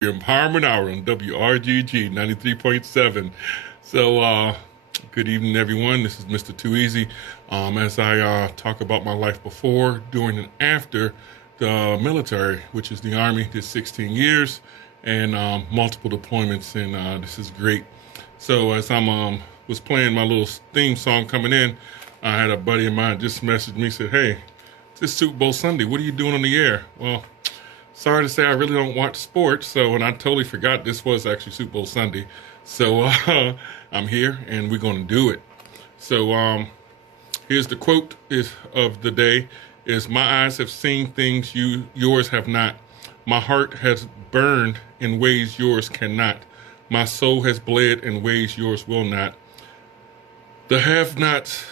Empowerment Hour on WRGG 93.7. So, good evening, everyone. This is Mr. Too Easy. As I talk about my life before, during, and after the military, which is the Army, did 16 years and multiple deployments, and this is great. So, as I'm was playing my little theme song coming in, I had a buddy of mine just messaged me, said, "Hey, it's Super Bowl Sunday. What are you doing on the air?" Well, sorry to say, I really don't watch sports, and I totally forgot this was actually Super Bowl Sunday. So I'm here, and we're going to do it. So here's the quote of the day: "Is my eyes have seen things yours have not. My heart has burned in ways yours cannot. My soul has bled in ways yours will not. The have-nots,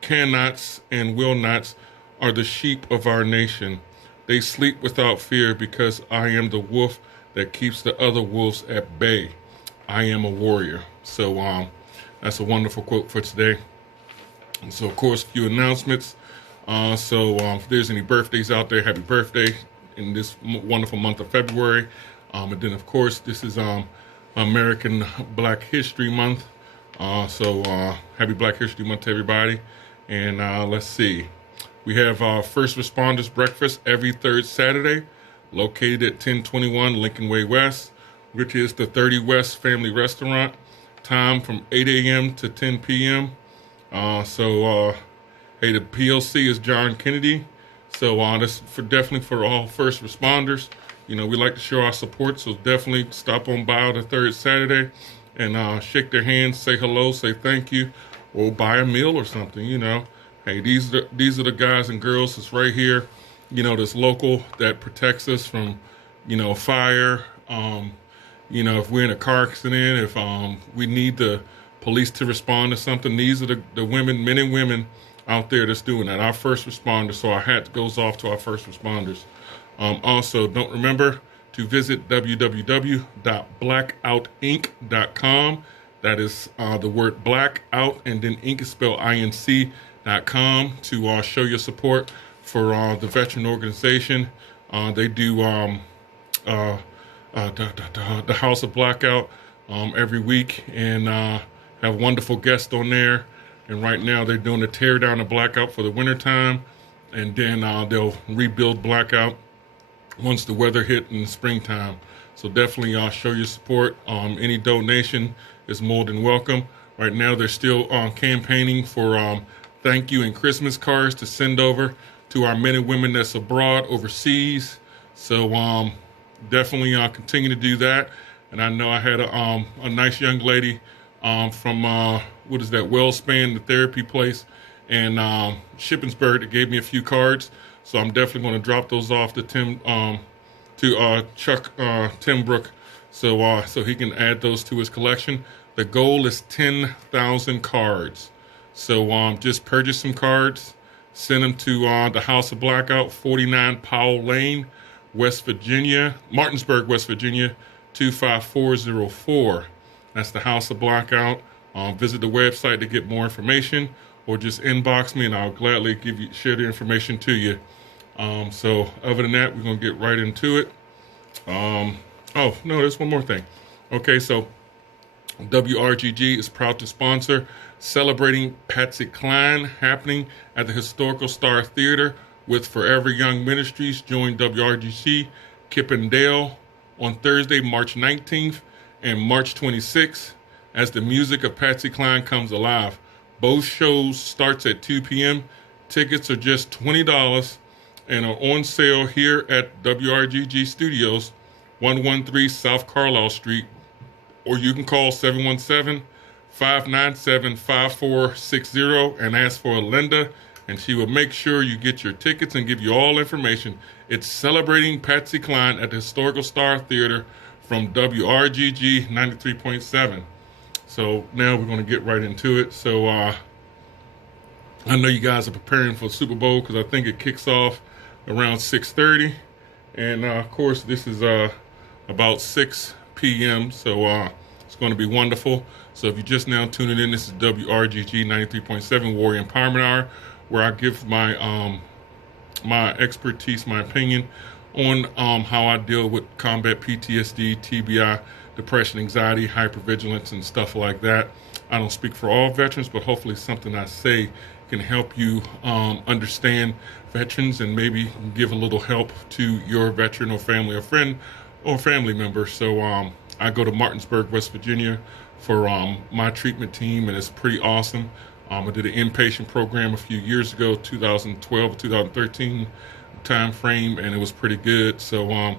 cannots, and will-nots are the sheep of our nation. They sleep without fear because I am the wolf that keeps the other wolves at bay. I am a warrior." So that's a wonderful quote for today. And so, of course, a few announcements. If there's any birthdays out there, happy birthday in this wonderful month of February. And then, of course, this is American Black History Month. Happy Black History Month to everybody. And let's see. We have First Responders Breakfast every third Saturday, located at 1021 Lincoln Way West, which is the 30 West Family Restaurant. Time from 8 a.m. to 10 p.m. The PLC is John Kennedy. So that's definitely for all first responders. You know, we like to show our support, so definitely stop on by the third Saturday and shake their hands, say hello, say thank you, or buy a meal or something, you know. Hey, these are the guys and girls that's right here, you know, that's local, that protects us from, you know, fire. If we're in a car accident, if we need the police to respond to something, these are the women, men and women out there that's doing that. Our first responders. So our hat goes off to our first responders. Also, don't remember to visit www.blackoutinc.com. That is the word blackout, and then ink is spelled INC.com to show your support for the veteran organization. They do the House of Blackout every week and have wonderful guests on there. And right now they're doing a tear down of Blackout for the wintertime, and then they'll rebuild Blackout once the weather hit in the springtime. So definitely show your support. Any donation is more than welcome. Right now they're still campaigning for thank you and Christmas cards to send over to our men and women that's abroad, overseas. So definitely continue to do that. And I know I had a nice young lady from Wellspan, the therapy place, and Shippensburg that gave me a few cards. So I'm definitely going to drop those off to Chuck Timbrook, so he can add those to his collection. The goal is 10,000 cards. So just purchase some cards, send them to the House of Blackout, 49 Powell Lane, West Virginia, Martinsburg, West Virginia, 25404. That's the House of Blackout. Visit the website to get more information, or just inbox me and I'll gladly share the information to you. So other than that, we're going to get right into it. There's one more thing. Okay, so WRGG is proud to sponsor Celebrating Patsy Cline, happening at the Historical Star Theater with Forever Young Ministries. Join WRGG Kippendale on Thursday, March 19th and March 26th as the music of Patsy Cline comes alive. Both shows starts at 2 p.m. Tickets are just $20 and are on sale here at WRGG Studios, 113 South Carlisle Street, or you can call 717-597-5460 and ask for Linda, and she will make sure you get your tickets and give you all information. It's Celebrating Patsy Cline at the Historical Star Theater from WRGG 93.7. So now we're going to get right into it. So I know you guys are preparing for the Super Bowl because I think it kicks off around 6:30. And of course, this is about 6 p.m. So it's going to be wonderful. So if you're just now tuning in, this is WRGG 93.7 Warrior Empowerment Hour, where I give my my expertise, my opinion on how I deal with combat PTSD, TBI, depression, anxiety, hypervigilance, and stuff like that. I don't speak for all veterans, but hopefully something I say can help you understand veterans and maybe give a little help to your veteran or family or friend or family member. So I go to Martinsburg, West Virginia for my treatment team, and it's pretty awesome. I did an inpatient program a few years ago, 2012, 2013 time frame, and it was pretty good. So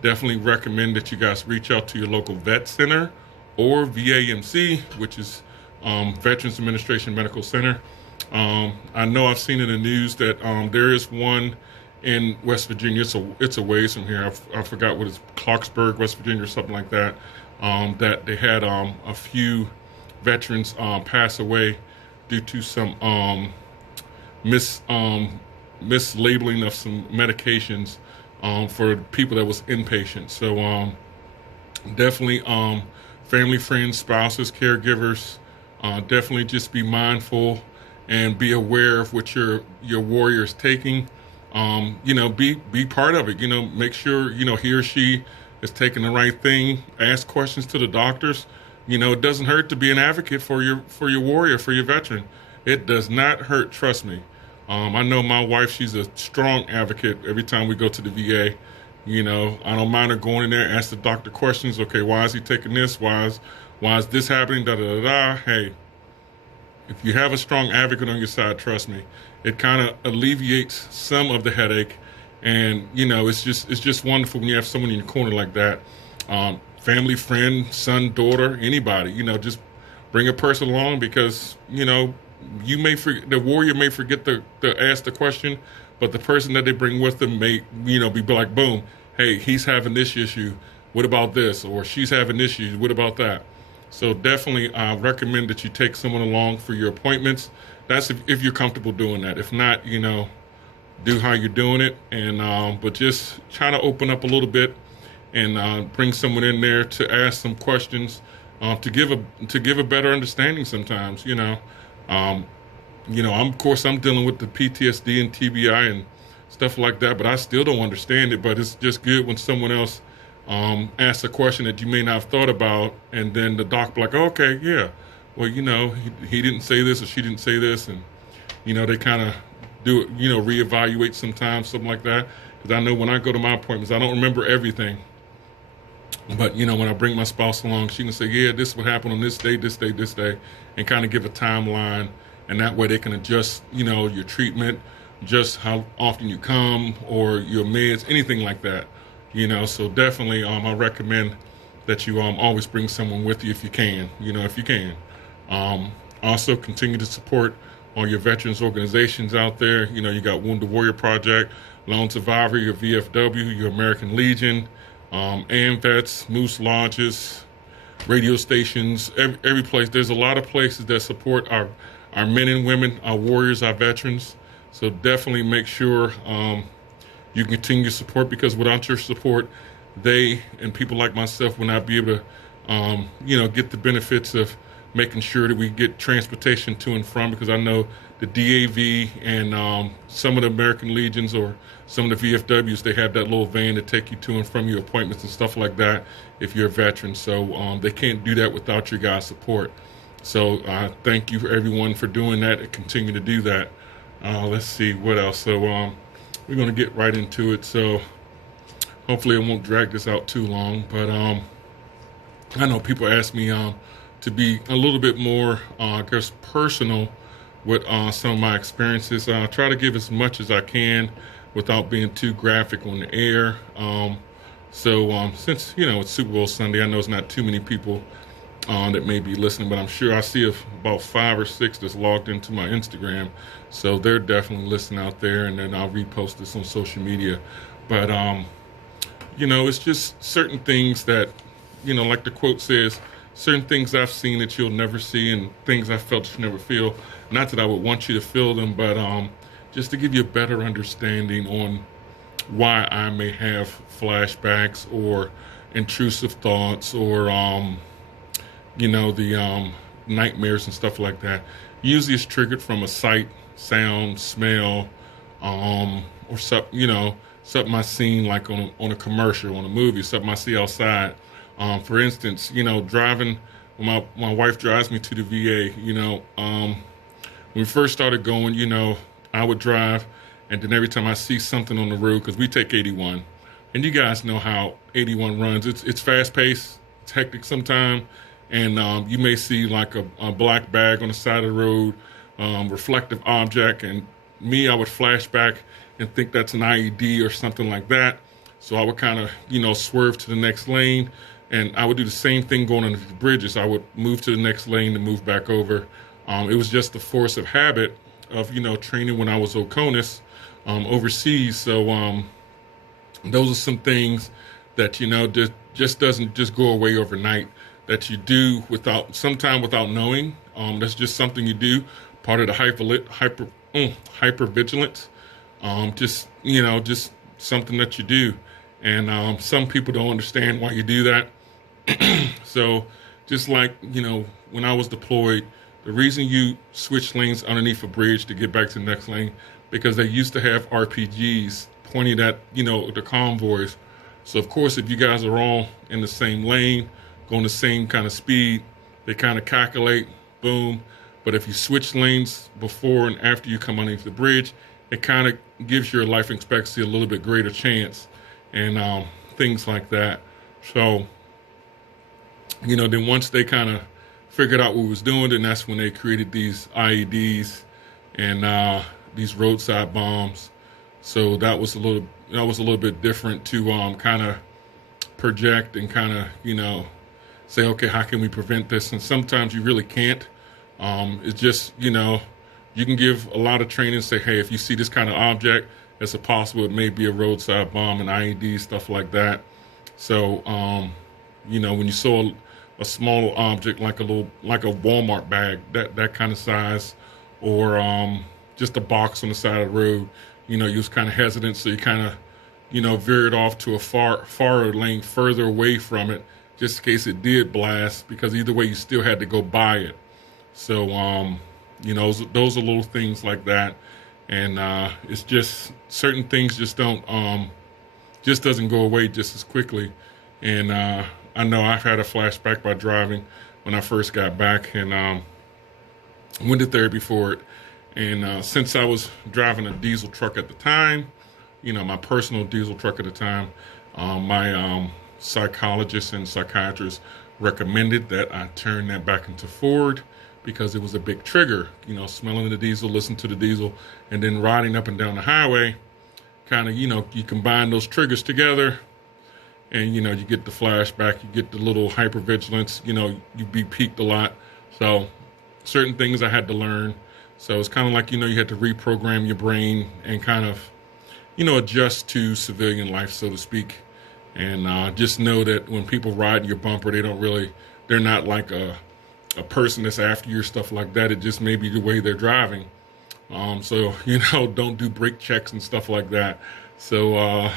definitely recommend that you guys reach out to your local vet center or VAMC, which is Veterans Administration Medical Center. I know I've seen in the news that there is one in West Virginia. It's a ways from here. I forgot what it's, Clarksburg, West Virginia, or something like that. That they had a few veterans pass away due to some mislabeling of some medications for people that was inpatient. So definitely family, friends, spouses, caregivers, definitely just be mindful and be aware of what your warrior is taking. Be part of it. Make sure he or she is taking the right thing. Ask questions to the doctors. It doesn't hurt to be an advocate for your warrior, for your veteran. It does not hurt, trust me. I know my wife, she's a strong advocate every time we go to the VA. I don't mind her going in there, ask the doctor questions. Okay, why is he taking this? Why is this happening? Da da da da. Hey, if you have a strong advocate on your side, trust me, it kind of alleviates some of the headache. And it's just wonderful when you have someone in your corner like that. Family, friend, son, daughter, anybody. Just bring a person along, because the warrior may forget to ask the question, but the person that they bring with them may be like, boom, hey, he's having this issue, what about this? Or she's having issues, what about that? So definitely recommend that you take someone along for your appointments. That's if you're comfortable doing that. If not, do how you're doing it, and but just try to open up a little bit and bring someone in there to ask some questions, to give a better understanding sometimes. I'm dealing with the PTSD and TBI and stuff like that, but I still don't understand it. But it's just good when someone else asks a question that you may not have thought about, and then the doc be like, oh, okay, yeah, well, he didn't say this or she didn't say this, and they kind of do it, reevaluate sometimes, something like that. Because I know when I go to my appointments, I don't remember everything. But, when I bring my spouse along, she can say, yeah, this is what happened on this day, this day, this day, and kind of give a timeline. And that way they can adjust, your treatment, just how often you come, or your meds, anything like that. So definitely I recommend that you always bring someone with you if you can, if you can. Also continue to support all your veterans organizations out there. You got Wounded Warrior Project, Lone Survivor, your VFW, your American Legion, AMVETS, Moose Lodges, radio stations, every place. There's a lot of places that support our men and women, our warriors, our veterans. So definitely make sure you continue to support, because without your support, they and people like myself will not be able to, get the benefits of making sure that we get transportation to and from, because I know the DAV and some of the American Legions or some of the VFWs, they have that little van to take you to and from your appointments and stuff like that if you're a veteran. So they can't do that without your guys' support. So thank you for everyone for doing that and continue to do that. Let's see what else. So we're going to get right into it. So hopefully I won't drag this out too long, but I know people ask me to be a little bit more, personal with some of my experiences. I try to give as much as I can without being too graphic on the air. Since, it's Super Bowl Sunday, I know it's not too many people that may be listening, but I'm sure I see about 5 or 6 that's logged into my Instagram. So they're definitely listening out there, and then I'll repost this on social media. But, it's just certain things that, like the quote says, certain things I've seen that you'll never see, and things I felt that you never feel. Not that I would want you to feel them, but just to give you a better understanding on why I may have flashbacks or intrusive thoughts or, the nightmares and stuff like that. Usually it's triggered from a sight, sound, smell, or something I seen like on a commercial, on a movie, something I see outside. For instance, driving, when my wife drives me to the VA, when we first started going, I would drive, and then every time I see something on the road, because we take 81, and you guys know how 81 runs. It's fast paced, it's hectic sometimes, and you may see like a black bag on the side of the road, reflective object, and I would flash back and think that's an IED or something like that. So I would kind of, swerve to the next lane, and I would do the same thing going under the bridges. I would move to the next lane to move back over. It was just the force of habit of, training when I was OCONUS overseas. So those are some things that, just doesn't just go away overnight, that you do sometime without knowing. That's just something you do, part of the hypervigilance. Just something that you do. And some people don't understand why you do that. So just like, when I was deployed, the reason you switch lanes underneath a bridge to get back to the next lane, because they used to have RPGs pointed at, the convoys. So of course, if you guys are all in the same lane, going the same kind of speed, they kind of calculate, boom. But if you switch lanes before and after you come underneath the bridge, it kind of gives your life expectancy a little bit greater chance, and things like that. So, then once they kind of figured out what we was doing, then that's when they created these IEDs and these roadside bombs. So that was a little bit different to kind of project and kind of say, okay, how can we prevent this? And sometimes you really can't. It's just you can give a lot of training, say, hey, if you see this kind of object, it's possible it may be a roadside bomb, an IED, stuff like that. So when you saw a small object like a Walmart bag, that kind of size, or just a box on the side of the road, you was kind of hesitant, so you kind of veered off to a far lane further away from it, just in case it did blast, because either way you still had to go by it. So those are little things like that, and it's just certain things just doesn't go away just as quickly. And I know I've had a flashback by driving when I first got back, and went to therapy for it. And since I was driving a diesel truck at the time, my personal diesel truck at the time, my psychologist and psychiatrist recommended that I turn that back into Ford, because it was a big trigger, smelling the diesel, listening to the diesel, and then riding up and down the highway, kind of, you combine those triggers together, and, you get the flashback, you get the little hypervigilance, you be peaked a lot. So certain things I had to learn. So it's kind of like, you had to reprogram your brain and kind of, adjust to civilian life, so to speak. And just know that when people ride your bumper, they're not like a person that's after your stuff like that. It just may be the way they're driving. So, don't do brake checks and stuff like that. So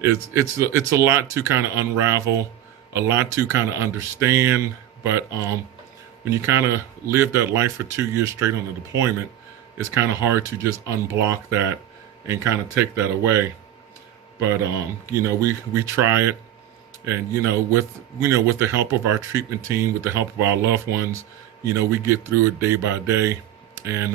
it's a lot to kind of unravel, a lot to kind of understand. But when you kind of live that life for 2 years straight on the deployment, it's kind of hard to just unblock that and kind of take that away. But we try it, and with the help of our treatment team, with the help of our loved ones, we get through it day by day. And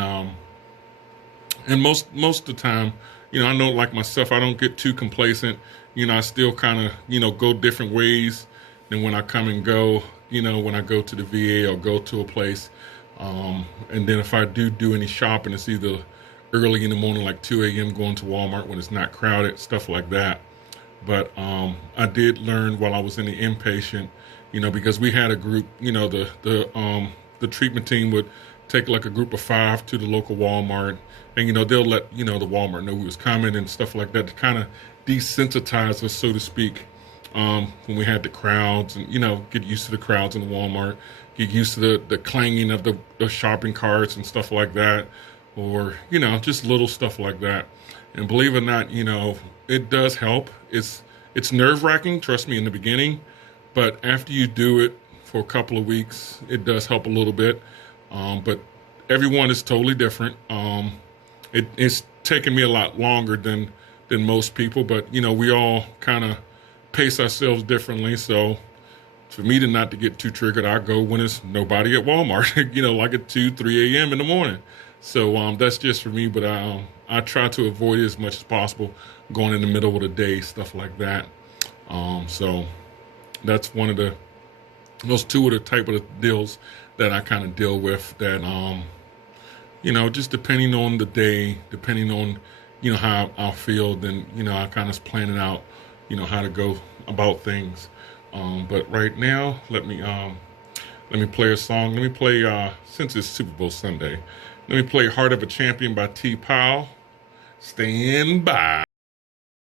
most of the time, I know, like myself, I don't get too complacent. I still kind of go different ways than when I come and go. When I go to the VA or go to a place, and then if I do any shopping, it's either early in the morning, like 2 a.m. going to Walmart when it's not crowded, stuff like that. But I did learn while I was in the inpatient, because we had a group, the treatment team would take like a group of 5 to the local Walmart, and they'll let the Walmart know who was coming and stuff like that, to kind of desensitize us, so to speak, when we had the crowds, and get used to the crowds in the Walmart, get used to the clanging of the shopping carts and stuff like that, or just little stuff like that. And believe it or not, it does help. It's nerve-wracking, trust me, in the beginning, but after you do it for a couple of weeks, it does help a little bit. But everyone is totally different. It's taken me a lot longer than than most people, but we all kind of pace ourselves differently. So for me to not to get too triggered, I go when there's nobody at Walmart, like at 2, 3 a.m. in the morning. So that's just for me, but I try to avoid it as much as possible, going in the middle of the day, stuff like that. So that's one of those two of the type of deals that I kind of deal with that, just depending on the day, depending on, how I feel, then, I kind of plan it out, how to go about things. But right now, let me play a song. Let me play, since it's Super Bowl Sunday, let me play Heart of a Champion by T. Powell. Stand by.